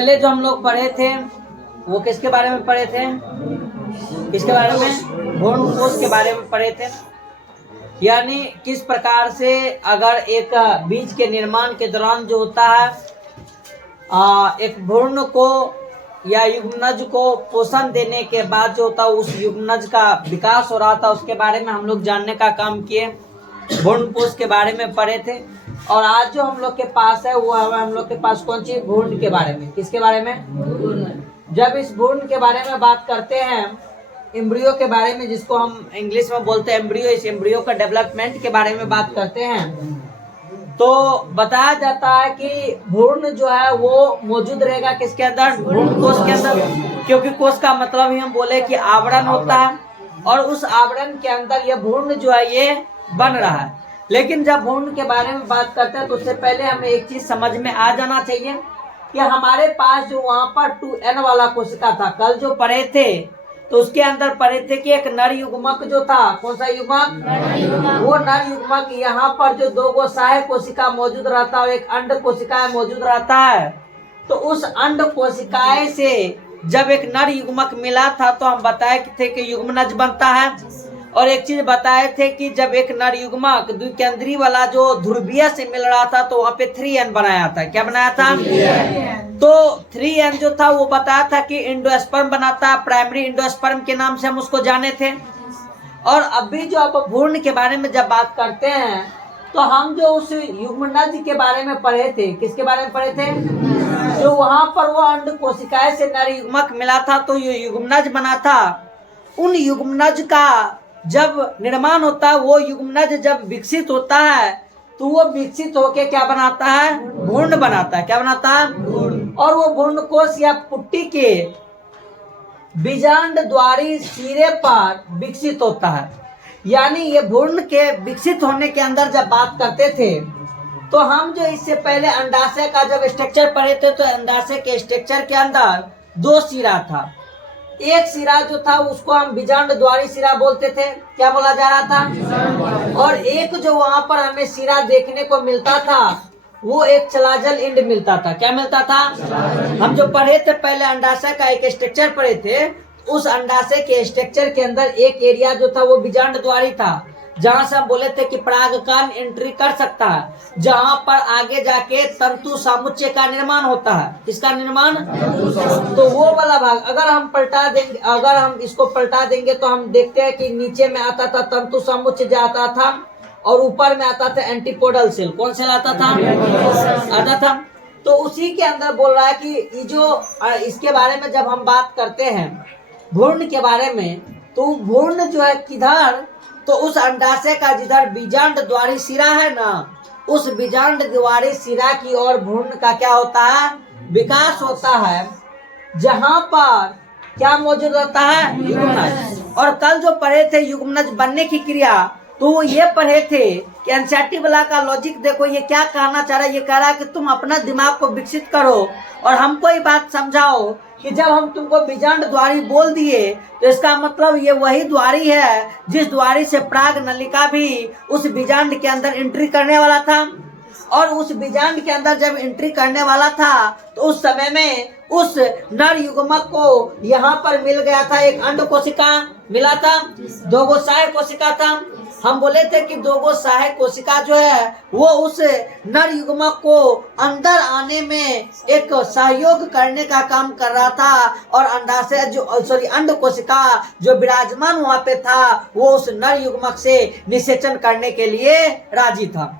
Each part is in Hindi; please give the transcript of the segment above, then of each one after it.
पहले जो हम लोग पढ़े थे वो किसके बारे में पढ़े थे? किसके बारे में? भ्रूण कोश के बारे में पढ़े थे। यानी किस प्रकार से अगर एक बीज के निर्माण के दौरान जो होता है एक भ्रूण को या युग्मनज को पोषण देने के बाद जो होता है उस युग्मनज का विकास हो रहा था, उसके बारे में हम लोग जानने का काम किए। भ्रूण कोश के बारे में पढ़े थे। और आज जो हम लोग के पास है वो हम लोग के पास कौन सी? भ्रूण के बारे में। किसके बारे में? जब इस भ्रूण के बारे में बात करते हैं, एम्ब्रियो के बारे में, जिसको हम इंग्लिश में बोलते हैं एम्ब्रियो, इस एम्ब्रियो का डेवलपमेंट के बारे में बात करते हैं, तो बताया जाता है कि भ्रूण जो है वो मौजूद रहेगा किसके अंदर? भ्रूण कोश के अंदर। क्योंकि कोश का मतलब ही हम बोले कि आवरण होता है, और उस आवरण के अंदर ये भ्रूण जो है ये बन रहा है। लेकिन जब भ्रूण के बारे में बात करते हैं तो उससे पहले हमें एक चीज समझ में आ जाना चाहिए कि हमारे पास जो वहां पर 2n वाला कोशिका था, कल जो पढ़े थे तो उसके अंदर पढ़े थे कि एक नर युग्मक जो था, कौन सा युग्मक? वो नर युग्मक, यहाँ पर जो 2 सहायक कोशिका मौजूद रहता है और एक अंड कोशिका मौजूद रहता है। तो उस अंड कोशिकाएं से जब एक नर युग्मक मिला था तो हम बताए थे कि युग्मनज बनता है। और एक चीज बताए थे कि जब एक नर युग्मक द्विकेंद्रीय वाला जो ध्रुवीय से मिल रहा था तो वहाँ पे 3n बनाया था। क्या बनाया था? तो 3n जो था वो बताया था कि इंडोस्पर्म बनाता, प्राइमरी इंडोस्पर्म के नाम से हम उसको जाने थे। और अभी जो अब भ्रूण के बारे में जब बात करते हैं तो हम जो उस युग्मनज के बारे में पढ़े थे, किसके बारे में पढ़े थे? जो वहां पर वो अंड कोशिकाएं से नर युग्मक मिला था तो ये युग्मनज बना था। उन युग्मनज का जब निर्माण होता है, वो युग्मनज जब विकसित होता है तो वो विकसित होके क्या बनाता है? भ्रूण बनाता है। क्या बनाता है? और वो भ्रूण कोश या पुट्टी के बीजांड द्वारी सिरे पर विकसित होता है। यानी ये भ्रूण के विकसित होने के अंदर जब बात करते थे तो हम जो इससे पहले अंडाशय का जब स्ट्रक्चर पढ़े थे तो अंडाशय के स्ट्रक्चर के अंदर 2 सिरा था। एक सिरा जो था उसको हम बीजांड द्वारी सिरा बोलते थे। क्या बोला जा रहा था? और एक जो वहां पर हमें सिरा देखने को मिलता था वो एक चलाजल इंड मिलता था। क्या मिलता था? हम जो पढ़े थे पहले अंडाशय का एक स्ट्रक्चर पढ़े थे, उस अंडाशय के स्ट्रक्चर के अंदर एक एरिया जो था वो बीजांड द्वारी था, जहां से हम बोले थे कि परागकण एंट्री कर सकता है, जहां पर आगे जाके तंतु सामुच्चय का निर्माण होता है। किसका निर्माण? तो वो वाला भाग अगर हम पलटा देंगे, अगर हम इसको पलटा देंगे तो हम देखते हैं कि नीचे में आता था तंतु सामुच्चय जो आता था और ऊपर में आता था एंटीपोडल सेल। कौन सेल आता था? आता था। तो उसी के अंदर बोल रहा है कि ये जो इसके बारे में जब हम बात करते हैं भ्रूण के बारे में, तो भ्रूण जो है किधर? तो उस अंडाशय का जिधर बीजांड द्वारी सिरा है ना, उस बीजांड द्वारी सिरा की ओर भ्रूण का क्या होता है? विकास होता है, जहां पर क्या मौजूद रहता है? युग्मनज। और कल जो पढ़े थे युग्मनज बनने की क्रिया, तो वो ये पढ़े थे कि एनसीईआरटी वाला का लॉजिक देखो, ये क्या कहना चाह रहा है? ये कह रहा है कि तुम अपना दिमाग को विकसित करो और हमको ये बात समझाओ कि जब हम तुमको बीजांड द्वारी बोल दिए तो इसका मतलब ये वही द्वारी है जिस द्वारी से प्राग नलिका भी उस बीजांड के अंदर एंट्री करने वाला था। और उस बीजांड के अंदर जब एंट्री करने वाला था तो उस समय में उस नर युग्मक को यहाँ पर मिल गया था, एक अंड कोशिका मिला था, 2 सहायक कोशिका था। हम बोले थे कि 2 सहायक कोशिका जो है वो उस नर युग्मक को अंदर आने में एक सहयोग करने का काम कर रहा था, और अंडाशय जो अंड कोशिका जो विराजमान वहां पे था वो उस नर युग्मक से निषेचन करने के लिए राजी था।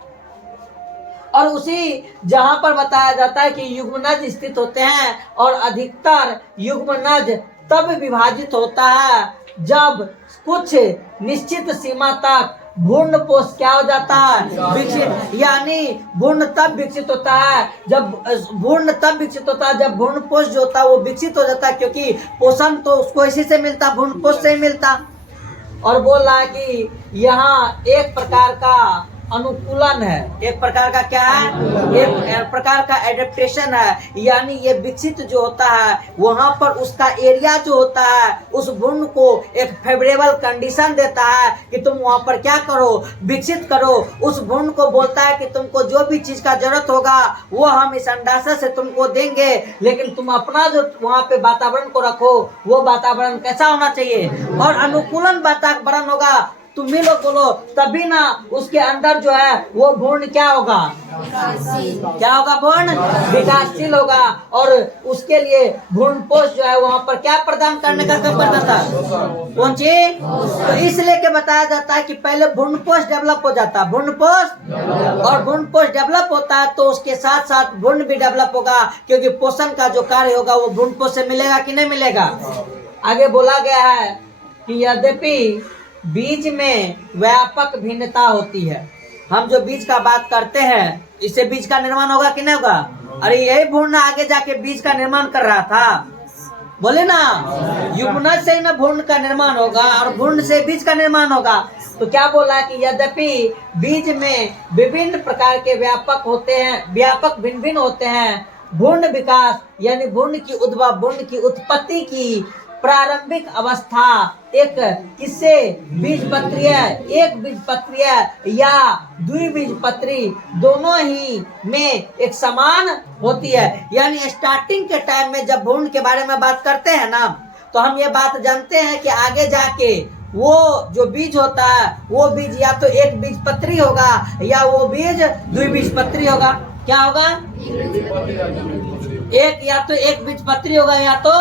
और उसी जहां पर बताया जाता है कि युग्मनज स्थित होते हैं और अधिकतर युग्मनज तब विभाजित होता है जब कुछ निश्चित सीमा तक भ्रूण कोश क्या हो जाता है? विकसित। यानी भ्रूण तब विकसित होता है जब भ्रूण कोश जो होता है वो विकसित हो जाता है, क्योंकि पोषण तो उसको इसी से मिलता, भ्रूण कोश से ही मिलता। और बोल रहा है कि यहाँ एक प्रकार का अनुकूलन है, एक प्रकार का क्या है, एक प्रकार का एडेप्टेशन है। यानी ये विकसित जो होता है वहां पर उसका एरिया जो होता है उस भ्रूण को एक फेवरेबल कंडीशन देता है कि तुम वहां पर क्या करो, विकसित करो। उस भ्रूण को बोलता है कि तुमको जो भी चीज का जरूरत होगा वो हम इस अंडाशय से तुमको देंगे, लेकिन तुम अपना जो वहां पे वातावरण को रखो वो वातावरण कैसा होना चाहिए, और अनुकूलन वातावरण होगा। तुम भी लोग बोलो तभी ना उसके अंदर जो है वो भ्रूण क्या होगा, क्या होगा, भ्रूण विकासशील होगा। और उसके लिए भ्रूण पोष जो है वहां पर क्या प्रदान करने का काम करता था, कौन चीज। तो इसलिए के बताया जाता है कि पहले भ्रूण पोष डेवलप हो जाता है, भ्रूण पोष, और भ्रूण पोष डेवलप होता है तो उसके साथ साथ भ्रूण भी डेवलप होगा, क्योंकि पोषण का जो कार्य होगा वो भ्रूण पोष से मिलेगा कि नहीं मिलेगा। आगे बोला गया है कि यद्यपि बीज में व्यापक भिन्नता होती है। हम जो बीज का बात करते हैं इससे बीज का निर्माण होगा कि नहीं होगा। अरे यही भ्रूण आगे जाके बीज का निर्माण कर रहा था, बोले ना, युग्मनज से ही ना भ्रूण का निर्माण होगा और भ्रूण से बीज का निर्माण होगा। तो क्या बोला कि यद्यपि बीज में विभिन्न प्रकार के व्यापक होते हैं, व्यापक भिन्न भिन्न होते हैं, भ्रूण विकास यानी भ्रूण की उद्भव, भ्रूण की उत्पत्ति की प्रारंभिक अवस्था एक किससे, बीजपत्रीय, एक बीजपत्रीय या द्विबीजपत्री दोनों ही में एक समान होती है। यानी स्टार्टिंग के टाइम में जब भ्रूण के बारे में बात करते हैं ना तो हम ये बात जानते हैं कि आगे जाके वो जो बीज होता है वो बीज या तो एक बीजपत्री होगा या वो बीज द्विबीजपत्री होगा। क्या होगा, एक या तो एक बीजपत्री होगा या तो,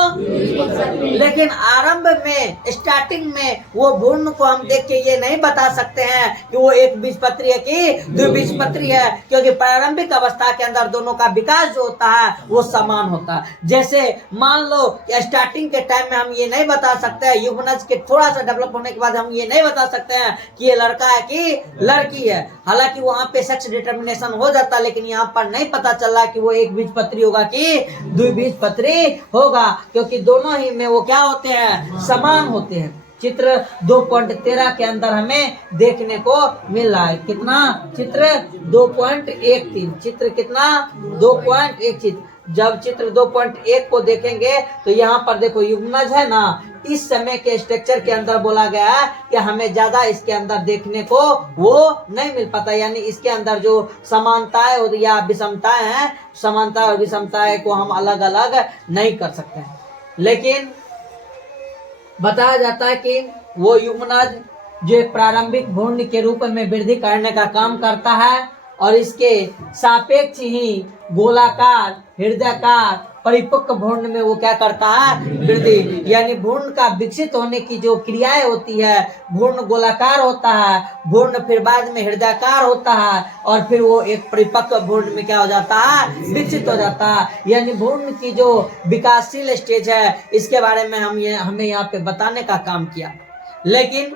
लेकिन आरंभ में स्टार्टिंग में वो भ्रूण को हम देख के ये नहीं बता सकते हैं कि वो एक बीजपत्री है कि द्विबीजपत्री है, क्योंकि प्रारंभिक अवस्था के अंदर दोनों का विकास जो होता है वो समान होता है। जैसे मान लो कि स्टार्टिंग के टाइम में हम ये नहीं बता सकते हैं, युग्मनज के थोड़ा सा डेवलप होने के बाद हम ये नहीं बता सकते हैं कि ये लड़का है कि लड़की है। हालांकि वहां पे सेक्स डिटर्मिनेशन हो जाता है, लेकिन यहाँ पर नहीं पता चल रहा कि वो एक बीजपत्री होगा कि द्विबीजपत्री होगा, क्योंकि दोनों ही में वो क्या होते हैं, समान होते हैं। चित्र 2.13 के अंदर हमें देखने को मिल रहा है, कितना, चित्र 2.13, चित्र कितना 2.1। जब चित्र 2.1 को देखेंगे तो यहाँ पर देखो युग्मनज है ना, इस समय के स्ट्रक्चर के अंदर बोला गया है कि हमें ज्यादा इसके अंदर देखने को वो नहीं मिल पाता, यानी इसके अंदर जो समानताएं या विषमताएं हैं, समानता और विषमताएं को हम अलग अलग नहीं कर सकते हैं। लेकिन बताया जाता है कि वो युग्मनज जो प्रारंभिक भ्रूण के रूप में वृद्धि करने का काम करता है और इसके सापेक्ष ही गोलाकार हृदयाकार परिपक्व भ्रूण में वो क्या करता है, वृद्धि। यानी भ्रूण का विकसित होने की जो क्रियाएं होती है, भ्रूण गोलाकार होता है, भ्रूण फिर बाद में हृदयाकार होता है और फिर वो एक परिपक्व भ्रूण में क्या हो जाता है, विकसित हो जाता है। यानी भ्रूण की जो विकासशील स्टेज है इसके बारे में हमें यहाँ पे बताने का काम किया। लेकिन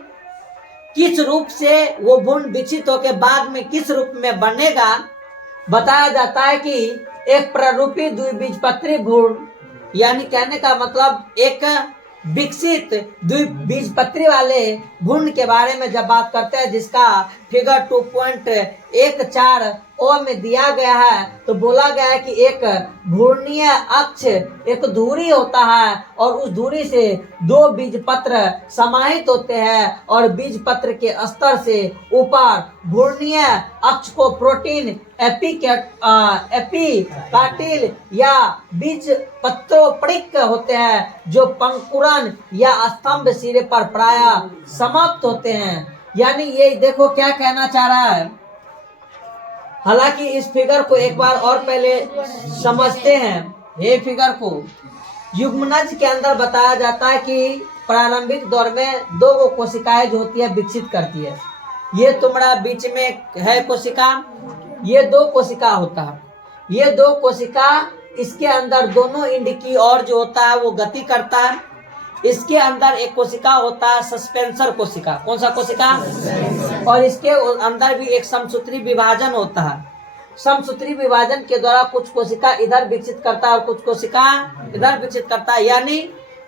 किस रूप से वो भ्रूण विकसित होकर बाद में किस रूप में बनेगा, बताया जाता है कि एक प्ररूपी द्विबीजपत्री भ्रूण, यानी कहने का मतलब एक विकसित द्विबीजपत्री वाले भ्रूण के बारे में जब बात करते हैं, जिसका फिगर 2.14 ओ में दिया गया है, तो बोला गया है कि एक भ्रूणीय अक्ष एक धुरी होता है और उस धुरी से दो बीजपत्र समाहित होते हैं और बीजपत्र के स्तर से ऊपर भ्रूणीय अक्ष को प्रोटीन एपिकाटिल या बीज पत्रोपरिक होते हैं, जो पंकुरन या स्तंभ सिरे पर प्रायः समाप्त होते हैं। यानी ये देखो क्या कहना चाह रहा है। हालांकि इस फिगर को एक बार और पहले समझते हैं। ये फिगर को युग्मनज के अंदर बताया जाता है कि प्रारंभिक दौर में दो कोशिकाएं जो होती है विकसित करती है। ये तुम्हारा बीच में है कोशिका, ये दो कोशिका होता है। ये दो कोशिका इसके अंदर दोनों इंड की ओर जो होता है वो गति करता है। इसके अंदर एक कोशिका होता है सस्पेंसर कोशिका। कौन सा कोशिका? और इसके अंदर भी एक समसूत्री विभाजन होता है। समसूत्री विभाजन के द्वारा कुछ कोशिका इधर विकसित करता है और कुछ कोशिका इधर विकसित करता है। यानी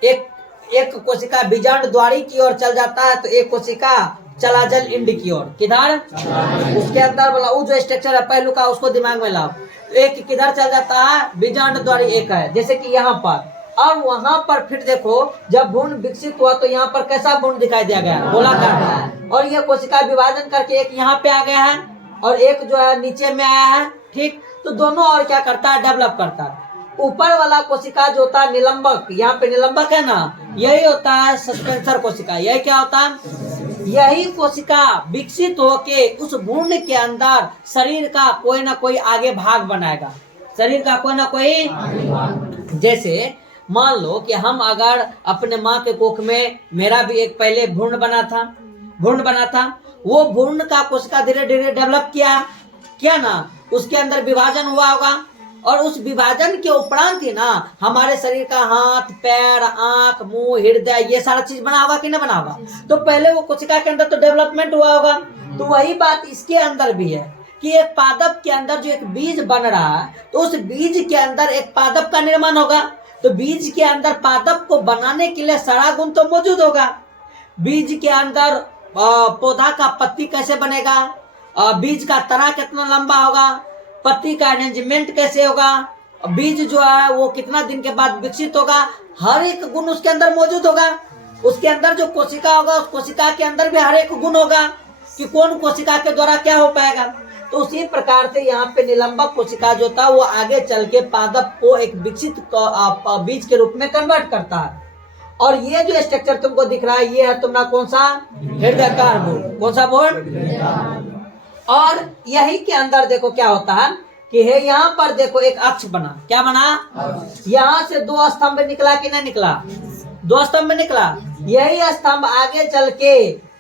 एक कोशिका बीजांड द्वारी की ओर चल जाता है तो एक कोशिका चला जल इंड की ओर, किधर उसके अंदर बोला वो जो स्ट्रक्चर है पहलू का उसको दिमाग में लाओ। तो एक किधर चल जाता है, बीजांड द्वारी एक है, जैसे कि यहाँ पर। और वहां पर फिर देखो जब भ्रूण विकसित हुआ तो यहाँ पर कैसा भ्रूण दिखाई दिया गया, गोलाकार। और ये कोशिका विभाजन करके एक यहाँ पे आ गया है और एक जो है नीचे में आया है, ठीक। तो दोनों और क्या करता है, डेवलप करता है। ऊपर वाला कोशिका जो होता है निलंबक, यहाँ पे निलंबक है ना, यही होता है सस्पेंसर कोशिका। यही क्या होता है, यही कोशिका विकसित होके उस भ्रूण के अंदर शरीर का कोई ना कोई आगे भाग बनाएगा, शरीर का कोई ना कोई। जैसे मान लो कि हम अगर अपने माँ के कोख में, मेरा भी एक पहले भ्रूण बना था, वो भ्रूण का कोशिका धीरे धीरे डेवलप किया ना, उसके अंदर विभाजन हुआ होगा। और उस विभाजन के उपरांत ही ना हमारे शरीर का हाथ, पैर, आंख, मुंह, हृदय, ये सारा चीज बना होगा कि नहीं बना होगा। तो पहले वो कोशिका के अंदर तो डेवलपमेंट हुआ होगा। तो वही बात इसके अंदर भी है कि एक पादप के अंदर जो एक बीज बन रहा है, तो उस बीज के अंदर एक पादप का निर्माण होगा। तो बीज के अंदर पादप को बनाने के लिए सारा गुण तो मौजूद होगा। बीज के अंदर पौधा का पत्ती कैसे बनेगा, बीज का तना कितना लंबा होगा, पत्ती का अरेंजमेंट कैसे होगा, बीज जो है वो कितना दिन के बाद विकसित होगा, हर एक गुण उसके अंदर मौजूद होगा। उसके अंदर जो कोशिका होगा उस कोशिका के अंदर भी हर एक गुण होगा कि कौन कोशिका के द्वारा क्या हो पाएगा। तो उसी प्रकार से यहाँ पे निलंबक कोशिका जो था वो आगे चल के पादप को एक विकसित बीज के रूप में कन्वर्ट करता है। और ये जो स्ट्रक्चर तुमको दिख रहा है ये है तुम्हारा कौन सा, हृदयकार भ्रूण। कौन सा भ्रूण। और यही के अंदर देखो क्या होता है कि है यहाँ पर देखो एक अक्ष बना, क्या बना, यहाँ से दो स्तंभ निकला कि नहीं निकला, दो स्तंभ निकला। यही स्तंभ आगे चल के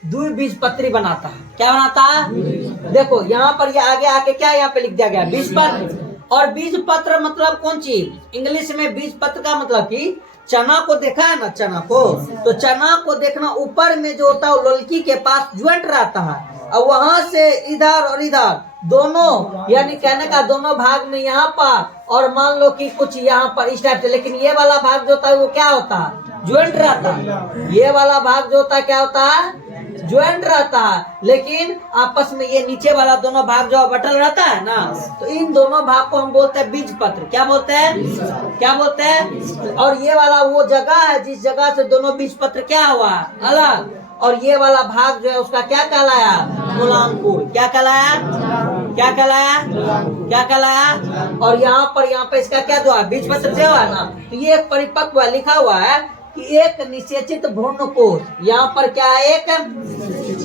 द्विबीजपत्री बनाता है। क्या बनाता है, देखो यहाँ पर ये आगे आके क्या यहाँ पे लिख दिया गया, बीजपत्र। और बीजपत्र मतलब कौन चीज, इंग्लिश में बीजपत्र का मतलब कि चना को देखा है ना, चना को, तो चना को देखना ऊपर में जो होता है लोलकी के पास ज्वाइंट रहता है, और वहां से इधर और इधर दोनों, यानी कहने का दोनों भाग में यहाँ पर, और मान लो कि कुछ यहाँ पर इस टाइप से, लेकिन ये वाला भाग जो होता है वो क्या होता है, ज्वाइंट रहता है। ये वाला भाग जो होता है क्या होता है, ज्वाइंट रहता है। लेकिन आपस में ये नीचे वाला दोनों भाग जो बटल रहता है ना, तो इन दोनों भाग को हम बोलते हैं बीजपत्र। क्या बोलते हैं, क्या बोलते हैं। और ये वाला वो जगह है जिस जगह से दोनों बीजपत्र क्या हुआ, अलग। और ये वाला भाग जो है उसका क्या कहलाया, मूलांकुर। क्या कहलाया, क्या कहलाया, क्या कहलाया। और यहाँ पर इसका क्या हुआ, बीजपत्र जो है ना, तो ये एक परिपक्व लिखा हुआ है कि एक निषेचित भ्रूणकोश। यहाँ पर क्या है, एक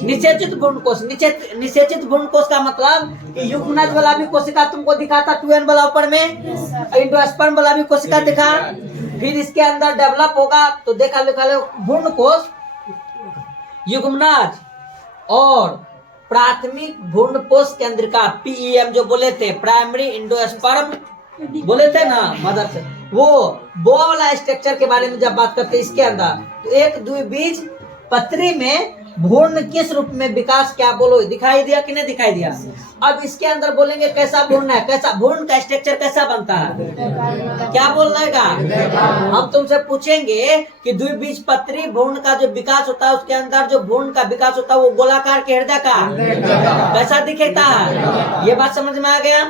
निषेचित भ्रूणकोश। निषेचित भ्रूणकोश का मतलब कि युग्मनज वाला भी कोशिका तुमको दिखा था, 2n वाला ऊपर में, एंडोस्पर्म वाला भी कोशिका दिखा। फिर इसके अंदर डेवलप होगा तो देखा लिखा भ्रूणकोश, युग्मनज और प्राथमिक भ्रूणकोश केंद्रिका, PEM जो बोले थे, प्राइमरी एंडोस्पर्म बोले थे ना मदर से, वो वाला स्ट्रक्चर के बारे में जब बात करते हैं इसके अंदर, तो एक द्विबीज पत्री में भ्रूण किस रूप में विकास, क्या बोलो, दिखाई दिया कि नहीं दिखाई दिया। अब इसके अंदर बोलेंगे कैसा भ्रूण है, कैसा भ्रूण का स्ट्रक्चर कैसा बनता है, क्या बोल रहेगा। हम तुमसे पूछेंगे कि द्विबीजपत्री भ्रूण का जो विकास होता है उसके अंदर जो भ्रूण का विकास होता है वो गोलाकार के हृदय का कैसा दिखेता है, ये बात समझ में आ गया।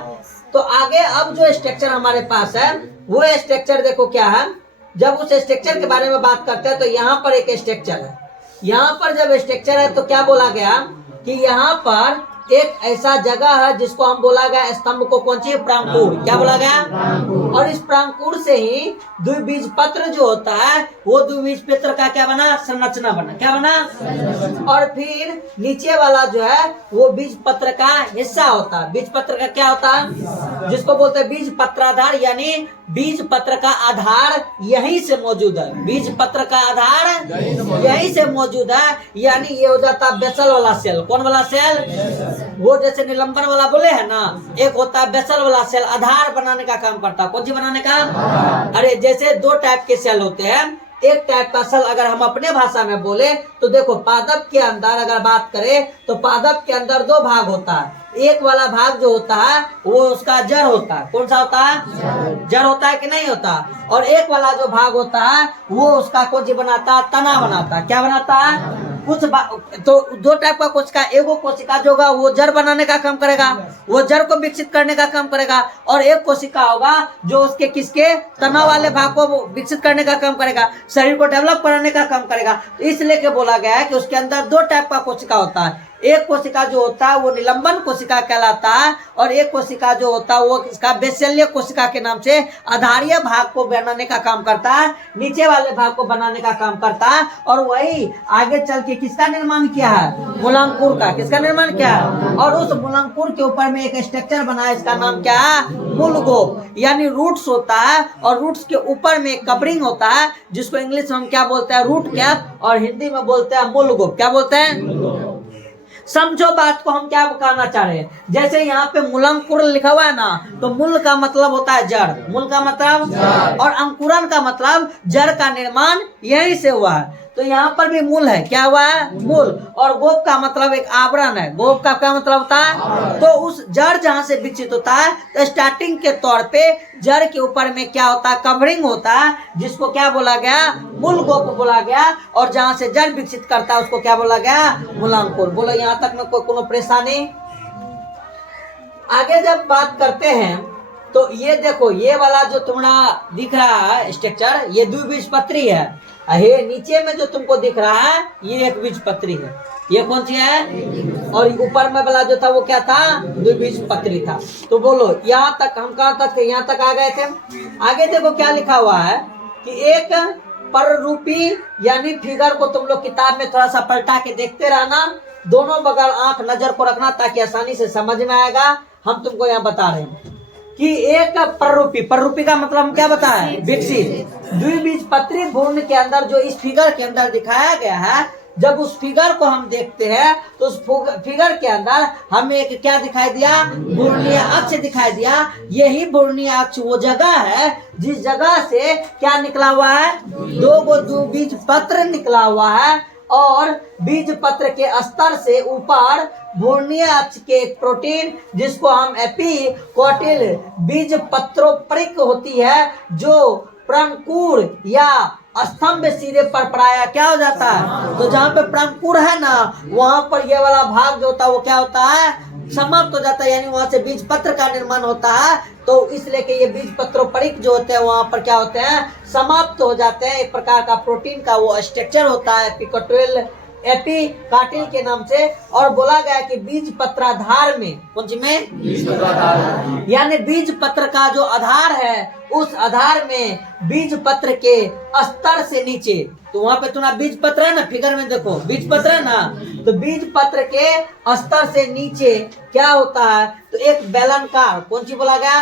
तो आगे अब जो स्ट्रक्चर हमारे पास है वो स्ट्रक्चर देखो क्या है। जब उस स्ट्रक्चर के बारे में बात करते हैं तो यहाँ पर एक स्ट्रक्चर है, यहाँ पर जब स्ट्रक्चर है तो क्या बोला गया कि यहाँ पर एक ऐसा जगह है जिसको हम बोला गया स्तंभ को, कौन सी, प्रांकुर। क्या बोला गया। और इस प्रांकुर से ही द्विबीजपत्र जो होता है वो द्विबीजपत्र का क्या बना, संरचना बना। क्या बना। और फिर नीचे वाला जो है वो बीजपत्र का हिस्सा होता है। बीजपत्र का क्या होता है, जिसको बोलते हैं बीजपत्राधार, यानी बीजपत्र का आधार यहीं से मौजूद है। बीजपत्र का आधार यहीं से मौजूद है, यानी ये हो जाता है बेसल वाला सेल। कौन वाला सेल, वो जैसे निलंबन वाला बोले है ना, एक होता है बेसल वाला सेल, आधार बनाने का काम करता है। कौन सी बनाने का, अरे जैसे दो टाइप के सेल होते हैं। एक टाइप का सेल अगर हम अपने भाषा में बोले तो देखो पादप के अंदर अगर बात करें तो पादप के अंदर दो भाग होता है। एक वाला भाग जो होता है वो उसका जड़ होता है। कौन सा होता है, जड़ होता है कि नहीं होता। और एक वाला जो भाग होता है वो उसका कौन सी बनाता है, तना बनाता है। क्या बनाता है, तो दो टाइप का कोशिका, एगो कोशिका जो होगा वो जड़ बनाने का काम करेगा, वो जड़ को विकसित करने का काम करेगा, और एक कोशिका होगा जो उसके किसके तना वाले भाग को विकसित करने का काम करेगा, शरीर को डेवलप कराने का काम करेगा। इसलिए के बोला गया है कि उसके अंदर दो टाइप का कोशिका होता है। एक कोशिका जो होता है वो निलंबन कोशिका कहलाता है, और एक कोशिका जो होता है वो इसका बेशल्य कोशिका के नाम से आधारीय भाग को बनाने का काम करता है, नीचे वाले भाग को बनाने का काम करता है, और वही आगे चल के किसका निर्माण किया है, मूलांकुर का। किसका निर्माण किया है? और उस मूलांकुर के ऊपर में एक स्ट्रक्चर बना है, इसका नाम क्या है, मूलगोप, यानी रूट्स होता है, और रूट्स के ऊपर में कवरिंग होता है, जिसको इंग्लिश में हम क्या बोलते हैं, रूट कैप, और हिंदी में बोलते हैं मूलगोप। क्या बोलते हैं? समझो बात को हम क्या कहना चाह रहे हैं। जैसे यहाँ पे मूलांकुर लिखा हुआ है ना, तो मूल का मतलब होता है जड़, मूल का मतलब, और अंकुरन का मतलब जड़ का निर्माण यहीं से हुआ है। तो यहाँ पर भी मूल है, क्या हुआ है, मूल, और गोप का मतलब एक आवरण है। गोप का क्या मतलब होता है? तो उस जड़ जहाँ से विकसित होता है, तो स्टार्टिंग के तौर पे जड़ के ऊपर में क्या होता है, कवरिंग होता है, जिसको क्या बोला गया, मूल गोप बोला गया, और जहाँ से जड़ विकसित करता है उसको क्या बोला गया, मूलांकुर। बोलो यहाँ तक में कोई कोनो परेशानी? आगे जब बात करते हैं तो ये देखो, ये वाला जो तुम्हारा दिख रहा है स्ट्रक्चर, ये द्विबीजपत्री है। ये नीचे में जो तुमको दिख रहा है ये एक बीजपत्री है। ये कौन सी है? और ऊपर में वाला जो था वो क्या था, द्विबीजपत्री था। तो बोलो यहाँ तक हम कहाँ तक थे, यहाँ तक आ गए थे। आगे देखो क्या लिखा हुआ है कि एक पररूपी यानी फिगर को तुम लोग किताब में थोड़ा सा पलटा के देखते रहना, दोनों बगल आंख नजर को रखना ताकि आसानी से समझ में आएगा। हम तुमको यहाँ बता रहे हैं कि एक पररूपी, पररूपी का मतलब हम क्या बताए, विकसित। द्विबीजपत्री भ्रूण के अंदर जो इस फिगर के अंदर दिखाया गया है, जब उस फिगर को हम देखते हैं तो उस फिगर के अंदर हमें एक क्या दिखाई दिया, भ्रूणीय अक्ष दिखाई दिया। यही भ्रूणीय अक्ष वो जगह है जिस जगह से क्या निकला हुआ है, दो गो द्विबीजपत्र निकला हुआ है, और बीज पत्र के स्तर से ऊपर भ्रूणीय अक्ष के एक प्रोटीन जिसको हम एपिकोटिल बीज पत्रोपरिक होती है, जो प्रांकुर या स्तंभ सिरे पर प्राय क्या हो जाता है। तो जहाँ पे प्रांकुर है ना, वहां पर ये वाला भाग जो होता है वो क्या होता है, समाप्त हो जाता है, यानी वहां से बीज पत्र का निर्माण होता है। तो इसलिए कि ये बीज पत्रोपरिक जो होते हैं वहां पर क्या होते हैं, समाप्त हो जाते हैं। एक प्रकार का प्रोटीन का वो स्ट्रक्चर होता है एपिकोटिल, एपिकाटिल के नाम से। और बोला गया कि बीज पत्राधार में, कौन सी में, बीज पत्राधार, यानी बीज पत्र का जो आधार है उस आधार में बीज पत्र के स्तर से नीचे, तो वहां पे तुम्हारा बीज पत्र है ना, फिगर में देखो बीज पत्र है ना, तो बीज पत्र के स्तर से नीचे क्या होता है, तो एक बेलनाकार, कौन सी बोला गया,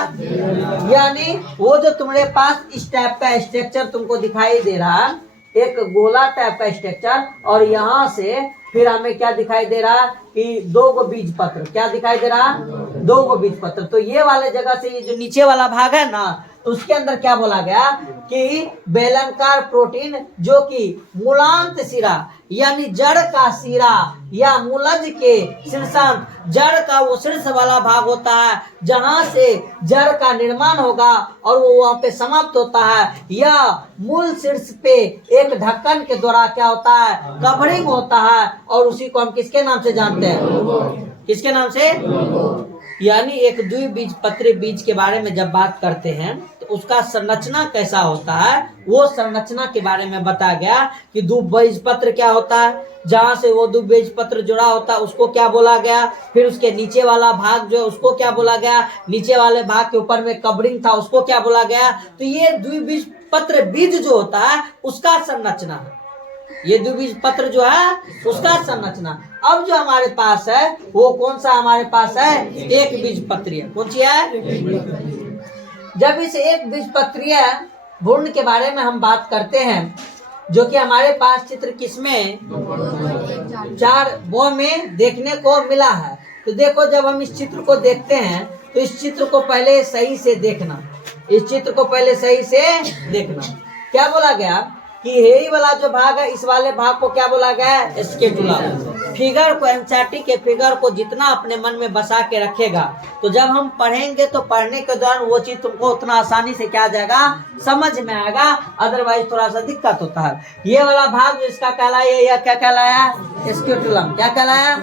यानी वो जो तुम्हारे पास इस टाइप का स्ट्रक्चर तुमको दिखाई दे रहा है, एक गोला टाइप का स्ट्रक्चर, और यहाँ से फिर हमें क्या दिखाई दे रहा कि दो गो बीज पत्र, क्या दिखाई दे रहा, दो गो बीज पत्र। तो ये वाले जगह से ये जो नीचे वाला भाग है ना, तो उसके अंदर क्या बोला गया कि बेलनाकार प्रोटीन जो कि मूलांत सिरा यानी जड़ का सिरा या मूलज के शीर्षांत, जड़ का वो शीर्ष वाला भाग होता है जहां से जड़ का निर्माण होगा और वो वहां पे समाप्त होता है, या मूल शीर्ष पे एक ढक्कन के द्वारा क्या होता है, कवरिंग होता है, और उसी को हम किसके नाम से जानते हैं, किसके नाम से, यानी एक द्विबीजपत्री बीज के बारे में जब बात करते हैं तो उसका संरचना कैसा होता है, वो संरचना के बारे में बताया गया कि द्विबीजपत्र क्या होता है, जहां से वो द्विबीजपत्र जुड़ा होता है उसको क्या बोला गया, फिर उसके नीचे वाला भाग जो है उसको क्या बोला गया, नीचे वाले भाग के ऊपर में कवरिंग था उसको क्या बोला गया। तो ये द्विबीजपत्र बीज जो होता है उसका संरचना है, ये द्विबीजपत्र जो है उसका संरचना। अब जो हमारे पास है वो कौन सा हमारे पास है, एक बीजपत्रीय, कौन सी है। जब इस एक बीजपत्रीय भ्रूण के बारे में हम बात करते हैं, जो कि हमारे पास चित्र किसमें, 4 वो में देखने को मिला है। तो देखो जब हम इस चित्र को देखते हैं तो इस चित्र को पहले सही से देखना, इस चित्र को पहले सही से देखना। क्या बोला गया कि यही वाला जो भाग है, इस वाले भाग को क्या बोला गया है? स्केटुलम। फिगर को, एनसीईआरटी के फिगर को जितना अपने मन में बसा के रखेगा, तो जब हम पढ़ेंगे तो पढ़ने के दौरान वो चीज तुमको उतना आसानी से क्या जाएगा, समझ में आएगा। अदरवाइज थोड़ा सा दिक्कत होता है। ये वाला भाग इसका कहलाया, यह क्या कहलाया? स्केटुलम। क्या कहलाया?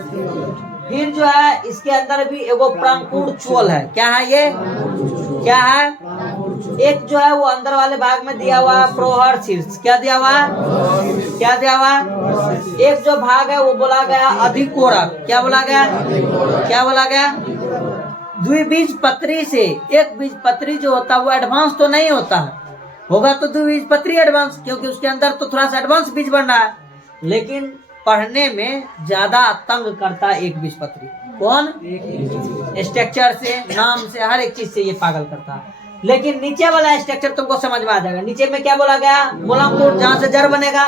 फिर जो है इसके अंदर भी एगो प्रांकुर चोल है। क्या है ये? क्या है? एक जो है वो अंदर वाले भाग में दिया हुआ है प्रोहर शीर्ष। क्या दिया हुआ है? क्या दिया हुआ है? एक जो भाग है वो बोला गया अधिकोरक। क्या बोला गया? क्या बोला गया? द्विबीजपत्री से एक बीजपत्री जो होता है वो एडवांस तो नहीं होता है, होगा तो द्विबीजपत्री एडवांस, क्योंकि उसके अंदर तो थोड़ा सा एडवांस बीज बन रहा है, लेकिन पढ़ने में ज्यादा तंग करता है एक बीजपत्री। कौन? स्ट्रक्चर से, नाम से, हर एक चीज से ये पागल करता है। लेकिन नीचे वाला स्ट्रक्चर तुमको समझ में आ जाएगा। नीचे में क्या बोला गया? मूलांकुर, जहाँ से जड़ बनेगा।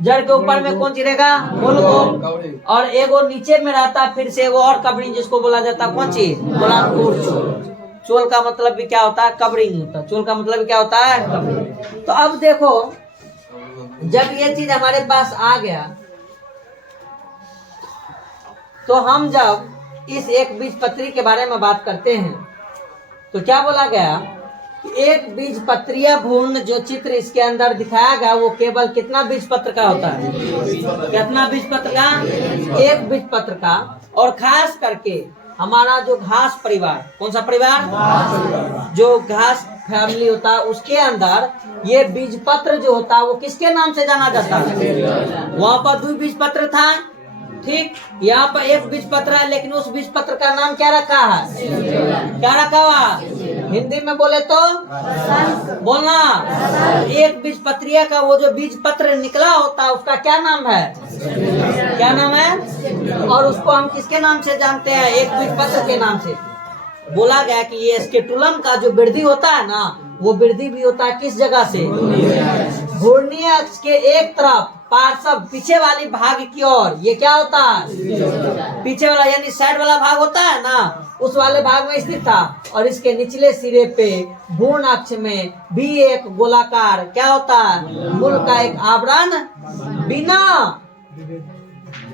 जड़ के ऊपर में कौन सी रहेगा? मूलकोर। और एगो नीचे में रहता फिर से एगो और कवरिंग, जिसको बोला जाता कौन चीज? मूलांकुर चोल। चोल का मतलब भी क्या होता है? कवरिंग होता है। चोल का मतलब भी क्या होता है? कवरिंग। तो अब देखो, जब ये चीज हमारे पास आ गया, तो हम जब इस एक बीजपत्री के बारे में बात करते हैं तो क्या बोला गया? एक बीजपत्रीय भ्रूण जो चित्र इसके अंदर दिखाया गया वो केवल कितना बीजपत्र का होता है? कितना बीजपत्र का? एक बीजपत्र का। और खास करके हमारा जो घास परिवार, कौन सा परिवार? जो घास फैमिली होता है, उसके अंदर ये बीजपत्र जो होता है वो किसके नाम से जाना जाता है? वहाँ पर दो बीजपत्र था, ठीक। यहाँ पर एक बीजपत्र है, लेकिन उस बीजपत्र का नाम क्या रखा है? क्या रखा हुआ? हिंदी में बोले तो बोलना। एक बीजपत्रीय का वो जो बीजपत्र निकला होता है उसका क्या नाम है? क्या नाम है? और उसको हम किसके नाम से जानते हैं? एक बीजपत्र के नाम से। बोला गया कि ये स्केटुलम का जो वृद्धि होता है ना, वो वृद्धि भी होता है किस जगह से? घूर्णीय अक्ष के एक तरफ पार्श्व पीछे वाली भाग की ओर। ये क्या होता है? पीछे वाला, यानी साइड वाला भाग होता है ना, उस वाले भाग में स्थित था। और इसके निचले सिरे पे भ्रूण अक्ष में भी एक गोलाकार क्या होता है? मूल का एक आवरण बिना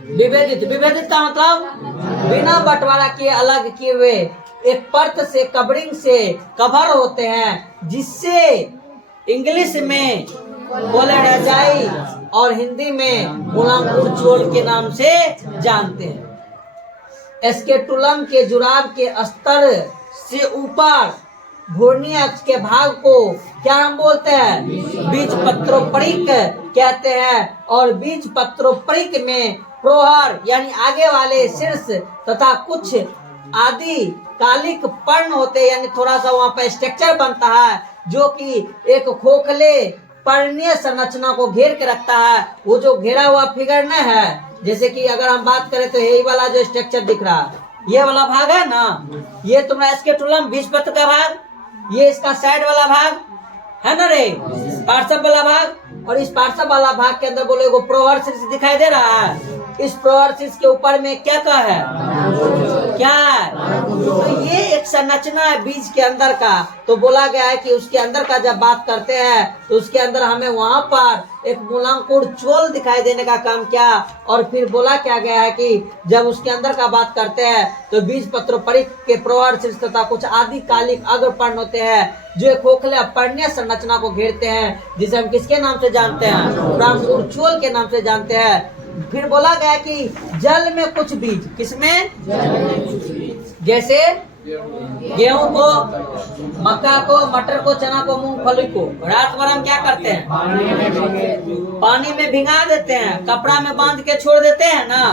विभेदित, विभेदित का मतलब बिना बंटवारा किए, अलग किए हुए एक परत से, कवरिंग से कवर होते हैं, जिससे इंग्लिश में बोले रजाई और हिंदी में मूलांकुर चोल के नाम से जानते हैं। स्केटुलम के जुड़ाव के स्तर से ऊपर घूर्णीय अक्ष के भाग को क्या हम बोलते हैं? बीजपत्रोपरिक कहते हैं। और बीजपत्रोपरिक में प्रोहर यानी आगे वाले शीर्ष तथा कुछ आदि कालिक पर्ण होते, यानी थोड़ा सा वहाँ पर स्ट्रक्चर बनता है जो कि एक खोखले पर्णीय संरचना को घेर के रखता है। वो जो घेरा हुआ फिगर न है, जैसे कि अगर हम बात करें तो यही वाला जो स्ट्रक्चर दिख रहा है, ये वाला भाग है ना, ये तुम्हारा स्केटुलम बीजपत्र का भाग, ये इसका साइड वाला भाग है ना रे, पार्श्व वाला भाग। और इस पार्श्व वाला भाग के अंदर बोले वो प्रोहर शीर्ष दिखाई दे रहा है। इस प्रोहर शीर्ष के ऊपर में क्या का है? क्या है? तो ये एक संरचना है बीज के अंदर का। तो बोला गया है कि उसके अंदर का जब बात करते हैं तो उसके अंदर हमें वहां पर एक मूलांकुर चोल दिखाई देने का काम किया। और फिर बोला क्या गया है कि जब उसके अंदर का बात करते हैं तो बीजपत्रोपरिक के प्रोहर शीर्ष तथा कुछ आदिकालिक अग्रपर्ण होते हैं जो खोखले पर्णीय संरचना को घेरते हैं, जिसे हम किसके नाम से जानते हैं? मूलांकुर चोल के नाम से जानते हैं। फिर बोला गया कि जल में कुछ बीज, किसमें? जैसे गेहूं को, मक्का को, मटर को, चना को, मूंगफली को रात भर हम क्या करते हैं? पानी में भिंगा देते हैं, कपड़ा में बांध के छोड़ देते हैं ना।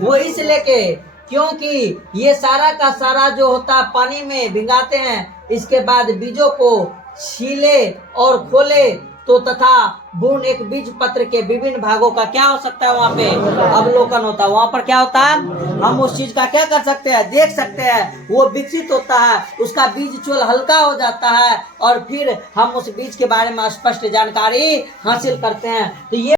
वो इसलिए के क्योंकि ये सारा का सारा जो होता है पानी में भिंगाते हैं, इसके बाद बीजों को छीले और खोले तो तथा भ्रूण एक बीज पत्र के विभिन्न भागों का क्या हो सकता है? वहाँ पे अवलोकन होता है। वहाँ पर क्या होता है? हम उस चीज का क्या कर सकते हैं? देख सकते हैं। वो विकसित होता है, उसका बीज चोल हल्का हो जाता है और फिर हम उस बीज के बारे में स्पष्ट जानकारी हासिल करते हैं। तो ये